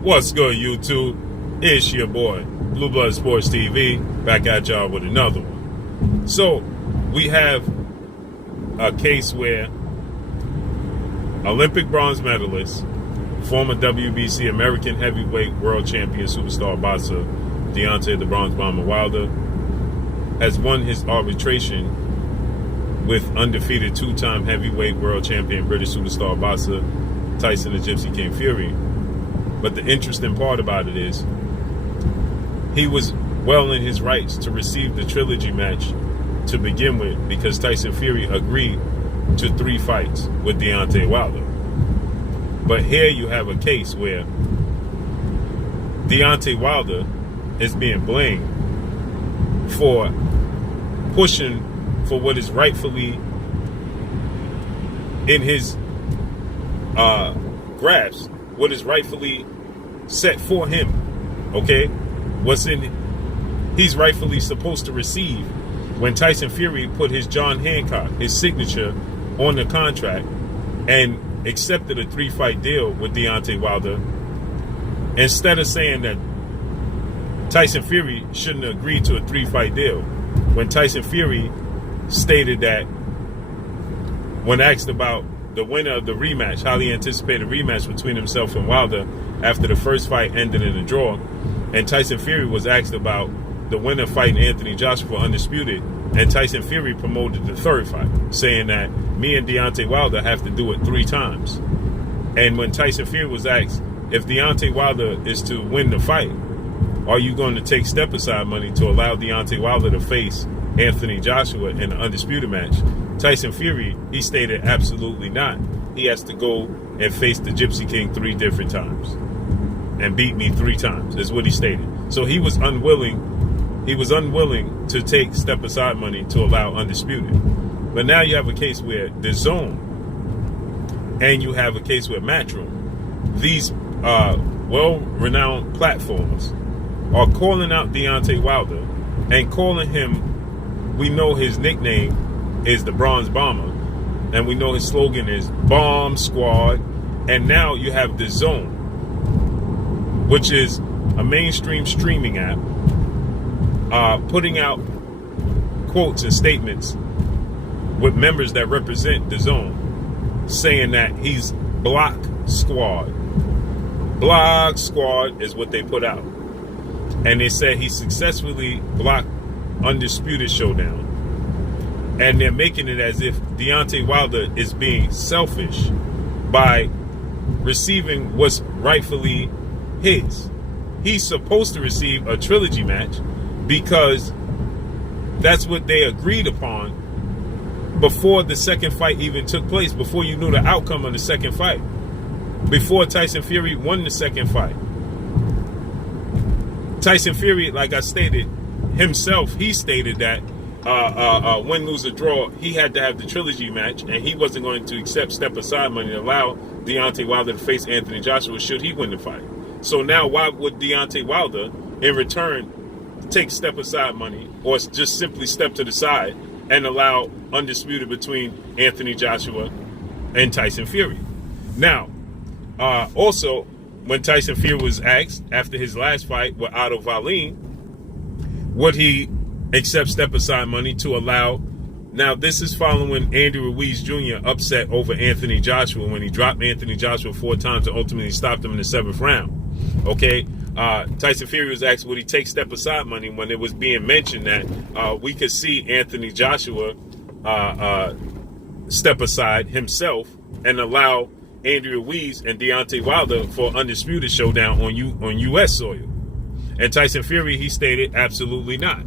What's good, YouTube? It's your boy, Blue Blood Sports TV, back at y'all with another one. So, we have a case where Olympic bronze medalist, former WBC American heavyweight world champion superstar boxer DEONTAY the Bronze Bomber Wilder has won his arbitration with undefeated two-time heavyweight world champion British superstar boxer TYSON the Gypsy King Fury. But the interesting part about it is he was well in his rights to receive the trilogy match to begin with, because Tyson Fury agreed to 3 fights with Deontay Wilder. But here you have a case where Deontay Wilder is being blamed for pushing for what is rightfully in his grasp, what is rightfully set for him, okay? He's rightfully supposed to receive when Tyson Fury put his John Hancock, his signature, on the contract and accepted a 3-fight deal with Deontay Wilder. Instead of saying that Tyson Fury shouldn't agree to a 3-fight deal, when Tyson Fury stated that, when asked about the winner of the rematch, highly anticipated rematch between himself and Wilder after the first fight ended in a draw, and Tyson Fury was asked about the winner fighting Anthony Joshua for undisputed, and Tyson Fury promoted the 3rd fight, saying that me and Deontay Wilder have to do it 3 times. And when Tyson Fury was asked, if Deontay Wilder is to win the fight, are you going to take step-aside money to allow Deontay Wilder to face Anthony Joshua in an undisputed match? Tyson Fury, he stated absolutely not. He has to go and face the Gypsy King 3 different times and beat me 3 times, is what he stated. So he was unwilling to take step-aside money to allow undisputed. But now you have a case where DAZN and you have a case where Matchroom, these well-renowned platforms, are calling out Deontay Wilder and calling him, we know his nickname is the Bronze Bomber, and we know his slogan is Bomb Squad. And now you have DAZN, which is a mainstream streaming app, putting out quotes and statements with members that represent DAZN, saying that he's Block Squad. Block Squad is what they put out. And they said he successfully blocked Undisputed Showdown. And they're making it as if Deontay Wilder is being selfish by receiving what's rightfully his. He's supposed to receive a trilogy match because that's what they agreed upon before the second fight even took place, before you knew the outcome of the second fight, before Tyson Fury won the second fight. Tyson Fury, like I stated, himself, he stated that win, lose, or draw, he had to have the trilogy match, and he wasn't going to accept step-aside money to allow Deontay Wilder to face Anthony Joshua should he win the fight. So now why would Deontay Wilder, in return, take step-aside money or just simply step to the side and allow undisputed between Anthony Joshua and Tyson Fury? Now, also, when Tyson Fury was asked after his last fight with Otto Wallin, would he accept step-aside money to allow... Now, this is following Andy Ruiz Jr. upset over Anthony Joshua when he dropped Anthony Joshua 4 times and ultimately stopped him in the 7th round. Okay? Tyson Fury was asked, would he take step-aside money, when it was being mentioned that we could see Anthony Joshua step aside himself and allow Andy Ruiz and Deontay Wilder for Undisputed Showdown on U.S. soil. And Tyson Fury, he stated absolutely not.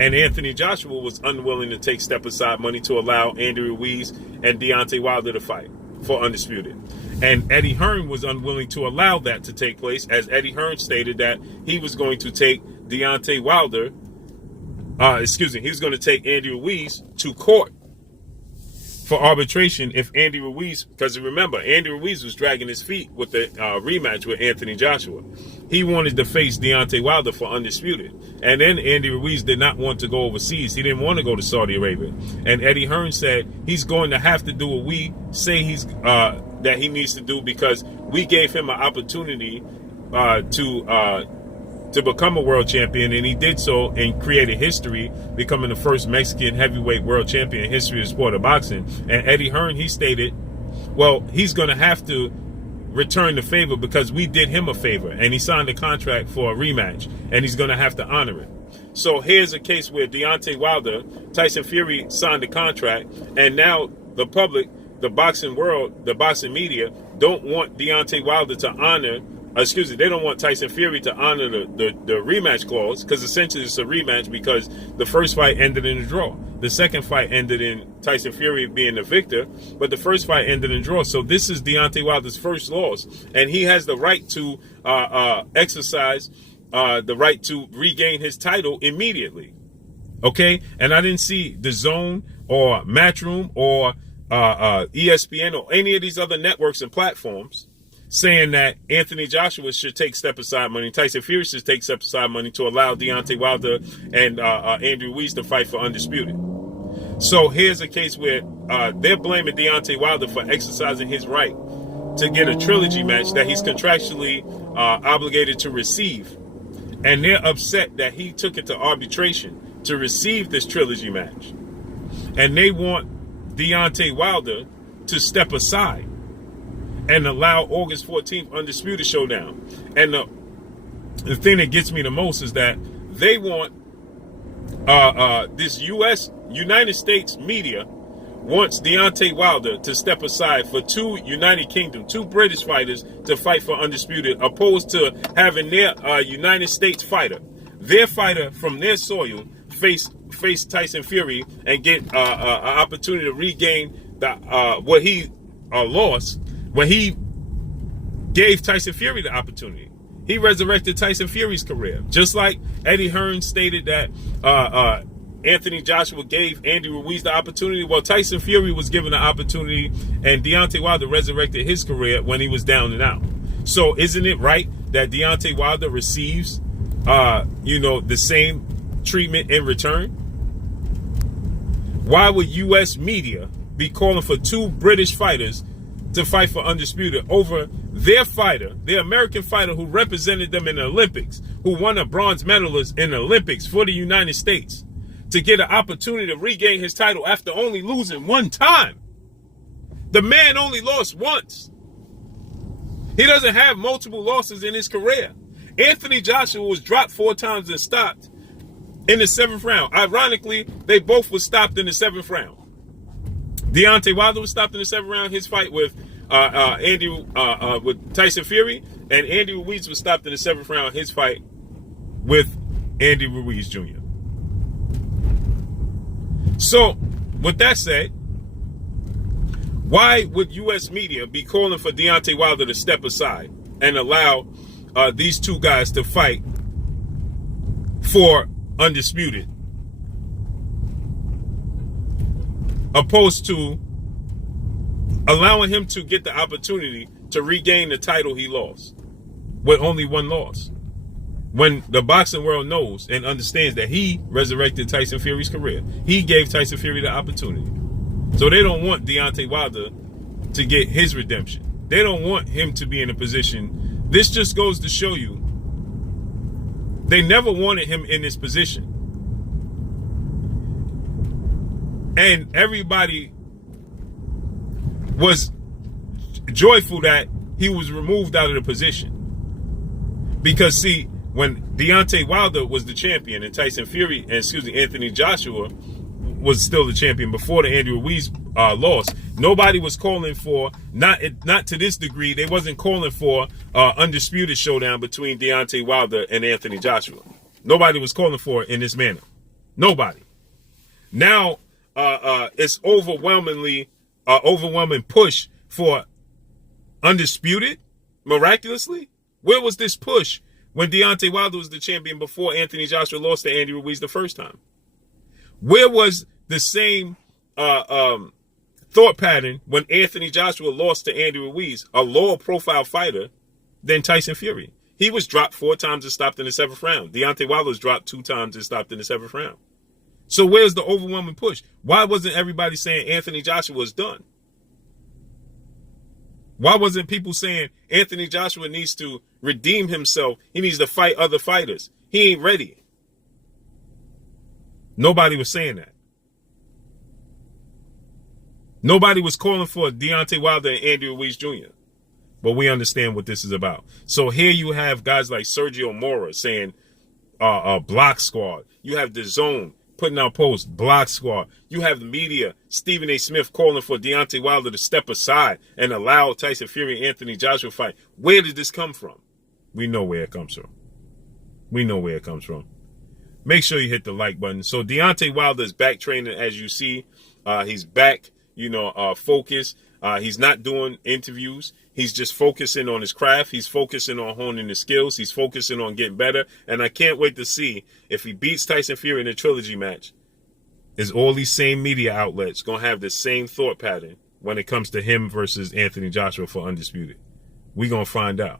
And Anthony Joshua was unwilling to take step-aside money to allow Andy Ruiz and Deontay Wilder to fight for Undisputed. And Eddie Hearn was unwilling to allow that to take place, as Eddie Hearn stated that he was going to take Deontay Wilder, he was going to take Andy Ruiz to court for arbitration if Andy Ruiz, because remember, Andy Ruiz was dragging his feet with the rematch with Anthony Joshua. He wanted to face Deontay Wilder for Undisputed. And then Andy Ruiz did not want to go overseas. He didn't want to go to Saudi Arabia. And Eddie Hearn said he's going to have to do what we say that he needs to do, because we gave him an opportunity to become a world champion, and he did so and created history, becoming the first Mexican heavyweight world champion in history of the sport of boxing. And Eddie Hearn, he stated, well, he's going to have to return the favor because we did him a favor, and he signed a contract for a rematch, and he's going to have to honor it. So here's a case where Deontay Wilder, Tyson Fury signed the contract, and now the public, the boxing world, the boxing media don't want Deontay Wilder to honor, they don't want Tyson Fury to honor the rematch clause, because essentially it's a rematch because the first fight ended in a draw. The second fight ended in Tyson Fury being the victor, but the first fight ended in a draw. So this is Deontay Wilder's first loss, and he has the right to exercise the right to regain his title immediately. Okay? And I didn't see DAZN or Matchroom or ESPN or any of these other networks and platforms saying that Anthony Joshua should take step-aside money, Tyson Fury should take step-aside money to allow Deontay Wilder and Andy Ruiz to fight for Undisputed. So here's a case where they're blaming Deontay Wilder for exercising his right to get a trilogy match that he's contractually obligated to receive. And they're upset that he took it to arbitration to receive this trilogy match. And they want Deontay Wilder to step aside and allow August 14th Undisputed Showdown. And the thing that gets me the most is that they want this United States media wants Deontay Wilder to step aside for two United Kingdom, two British fighters to fight for Undisputed, opposed to having their United States fighter, their fighter from their soil, face Tyson Fury and get an opportunity to regain what he lost when he gave Tyson Fury the opportunity. He resurrected Tyson Fury's career. Just like Eddie Hearn stated that Anthony Joshua gave Andy Ruiz the opportunity. Well, Tyson Fury was given the opportunity, and Deontay Wilder resurrected his career when he was down and out. So isn't it right that Deontay Wilder receives, the same treatment in return? Why would U.S. media be calling for two British fighters to fight for Undisputed over their fighter, their American fighter who represented them in the Olympics, who won a bronze medalist in the Olympics for the United States, to get an opportunity to regain his title after only losing one time? The man only lost once. He doesn't have multiple losses in his career. Anthony Joshua was dropped 4 times and stopped in the 7th round. Ironically, they both were stopped in the 7th round. Deontay Wilder was stopped in the 7th round, his fight with with Tyson Fury, and Andy Ruiz was stopped in the 7th round, his fight with Andy Ruiz Jr. So, with that said, why would U.S. media be calling for Deontay Wilder to step aside and allow these two guys to fight for Undisputed, opposed to allowing him to get the opportunity to regain the title he lost with only one loss, when the boxing world knows and understands that he resurrected Tyson Fury's career? He gave Tyson Fury the opportunity. So they don't want Deontay Wilder to get his redemption. They don't want him to be in a position. This just goes to show you they never wanted him in this position. And everybody was joyful that he was removed out of the position. Because, see, when Deontay Wilder was the champion and Anthony Joshua was still the champion before the Andy Ruiz loss, nobody was calling for, not to this degree, they wasn't calling for Undisputed Showdown between Deontay Wilder and Anthony Joshua. Nobody was calling for it in this manner. Nobody. Now, it's overwhelming push for Undisputed, miraculously. Where was this push when Deontay Wilder was the champion before Anthony Joshua lost to Andy Ruiz the first time? Where was the same thought pattern when Anthony Joshua lost to Andy Ruiz, a lower profile fighter than Tyson Fury? He was dropped 4 times and stopped in the 7th round. Deontay Wilder was dropped 2 times and stopped in the 7th round. So where's the overwhelming push? Why wasn't everybody saying Anthony Joshua is done? Why wasn't people saying Anthony Joshua needs to redeem himself. He needs to fight other fighters. He ain't ready. Nobody was saying that. Nobody was calling for Deontay Wilder and Andy Ruiz Jr. But we understand what this is about. So here you have guys like Sergio Mora saying, block squad. You have DAZN putting out posts, block squad. You have the media, Stephen A. Smith calling for Deontay Wilder to step aside and allow Tyson Fury and Anthony Joshua fight. Where did this come from? We know where it comes from. We know where it comes from. Make sure you hit the like button. So Deontay Wilder is back training, as you see. He's back, focused. He's not doing interviews. He's just focusing on his craft. He's focusing on honing his skills. He's focusing on getting better. And I can't wait to see if he beats Tyson Fury in a trilogy match. Is all these same media outlets going to have the same thought pattern when it comes to him versus Anthony Joshua for Undisputed? We're going to find out.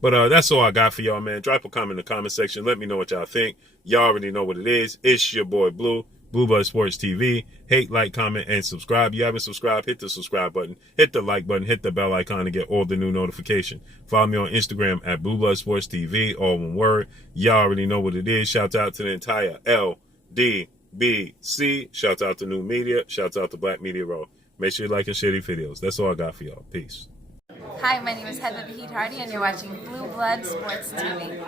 But that's all I got for y'all, man. Drop a comment in the comment section. Let me know what y'all think. Y'all already know what it is. It's your boy Blue. Blue Blood Sports TV. Hate, like, comment, and subscribe. You haven't subscribed, hit the subscribe button, hit the like button, hit the bell icon to get all the new notification. Follow me on Instagram at Blue Blood Sports TV, all one word. Y'all already know what it is. Shout out to the entire LDBC. Shout out to New Media. Shout out to Black Media Row. Make sure you like and share these videos. That's all I got for y'all. Peace. Hi, my name is Heather Vahid Hardy, and you're watching Blue Blood Sports TV.